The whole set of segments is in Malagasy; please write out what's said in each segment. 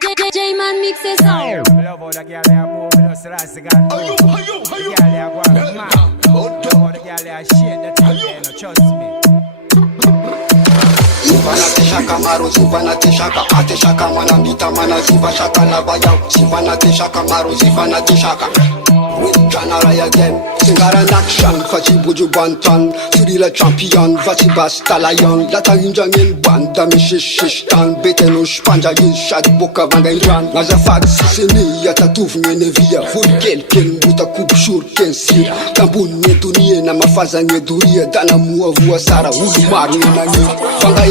DJ man mix it sound. Love how the girl they move with us, that's the girl. The girl they go on mad. Love how the girl they shake the thing, they no trust me. Sivana teshaka maro, sivana teshaka, ateshaka manambita mana ziva shaka labaya. Sivana teshaka maro, sivana teshaka. With Janara again, Sengara in action, Fachi Buju Bantan, Surila champion, Vachi Bastalayon, Latarinjang in Banda, Mishish, Tan, Betenush, Panja, Shad Boka Vangan, Nazafag, Sisini, Yatatuf, Nevia, Food Kel, Ken, Buta Kup, Shur, Ken, Sir, Tambun, Netuni, Namafaza, Neduria, Danamu, Vuasara, Umaru, Nani, Fanga,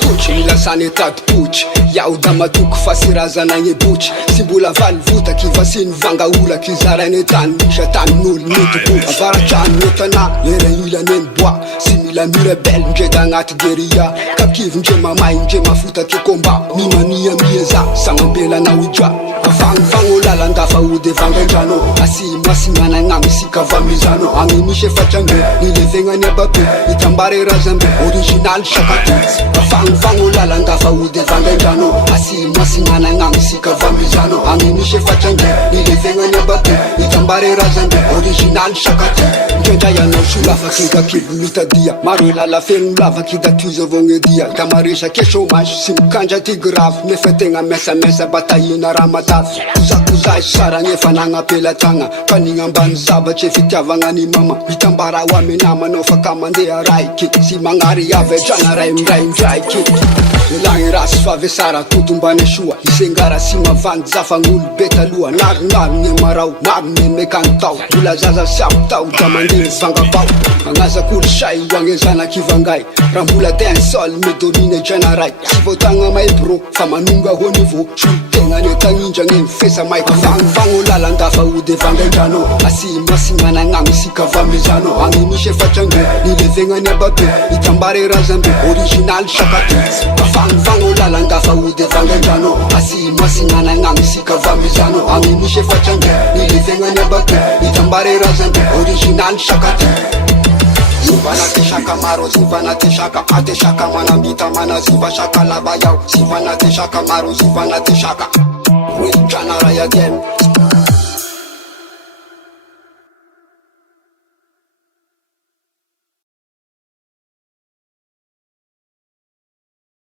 Tuch, Milasanitat, Puch, Yaudamatuk, Fasirazana, Buch, Sibula Val, Vuta, Kivasin, Vanga, Ula, Kizara, Netan. Shatan nul mutuku Avarachan nutana Lere yula nenboa Simila mire bel Njeda ngat geria Kapkiv njema mai njema futa kikomba Mimania mieza Samambela na uja Vang olala ndafa ude vanganjano Asi masimana ngamisika vamizano Angimishe fachange Nilevenga nyabape Itambare razambe Original shakatu Vang olala ndafa ude vanganjano Asi masimana ngamisika vamizano Angimishe fachange Nilevenga nyabape Itambare razambe Original shakatu Njenda ya no shulafa kinga kivu mitadia Marula la film lava kida tuzo vongedia Tamarisha kesho mash Simkanja tigraf Nefetenga mesa batayina ramata Kuzai sara ngefananga pela tanga Kaninga mbanzaba chefitiavanga ni mama Mitambara wa minama nofa kamandea raiki Si mangari yave jana raim kiki Nilangi ras fave sara tutumbane shua Isengara sima van zafa ngul beta lua Nar ne marau ne mekantau Ula zaza siaptau jamandini vanga bau Mangaza kul shai wangezana kivangai Rambula dancehall me domine janarai Sivotanga mai bro famanunga ho niveau Shultenga netanginja ngemfesa mai Vang olala ndafa ude vanganjano Asi masimana ngamisika vamizano Angimishe fachange nilevenga nyabape Itambare razambe original shakatu Vang olala ndafa ude vanganjano Asi masimana ngamisika vamizano Angimishe fachange nilevenga nyabape Itambare razambe original shakatu Sivana teshaka maro, sivana teshaka, ateshaka manambita mana ziva shaka labayao. Sivana teshaka maro, sivana teshaka. With Janara again,